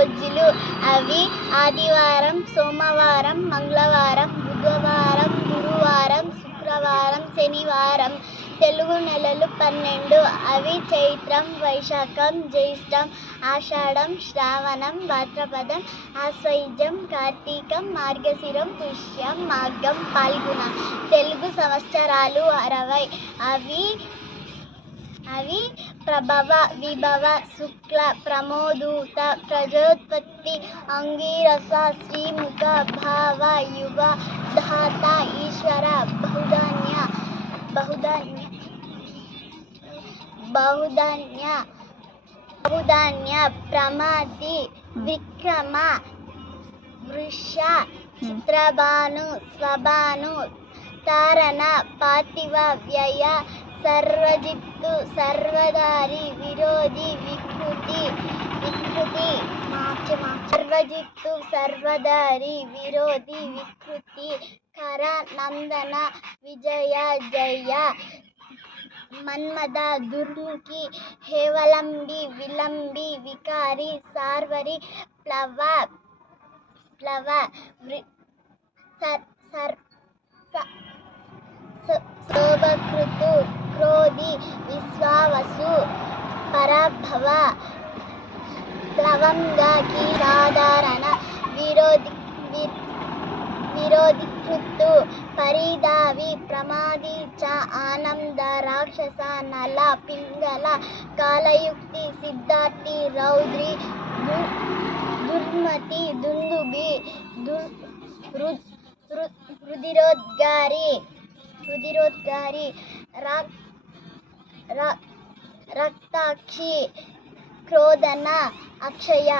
రోజులు. అవి ఆదివారం, సోమవారం, మంగళవారం, బుధవారం, గురువారం, శుక్రవారం, శనివారం. తెలుగు నెలలు 12. అవి చైత్రం, వైశాఖం, జ్యేష్టం, ఆషాఢం, శ్రావణం, భాద్రపదం, ఆశ్వయుజం, కార్తీకం, మార్గశిరం, పుష్యం, మాఘం, పాల్గుణ. తెలుగు సంవత్సరాలు 60. అవి ప్రభవ, విభవ, శుక్ల, ప్రమోదూత, ప్రజోత్పత్తి, అంగీరస, శ్రీముఖ, భావ, యువ, ధాత, ఈశ్వర, బహుధాన్య, ప్రమతి, విక్రమ, వృష, చిత్రభాను, స్వభాను, తారణ, పార్థివ, వ్యయ, సర్వజిత్తు, సర్వధారి, విరోధి, వికృతి, సర్వజిత్తు, సర్వధారి, విరోధి, వికృతి, కర, నందన, విజయ, జయ, మన్మథ, దుర్ముఖి, హేవలంబి, విలంబి, వికారి, సార్వరి, ప్లవ, శోభకృతు, క్రోధి, విశ్వావసు, పరభవ, ప్లవంగ, సాధారణ, విరోధికృతు, పరిధావి, ప్రమాది, చ, ఆనంద, రాక్షస, నల, పింగళ, కాలయుక్తి, సిద్ధార్థి, రౌద్రి, దుర్మతి, దుందుభి, రుధిరోద్గారి, రక్తాక్షి, క్రోధన, అక్షయ.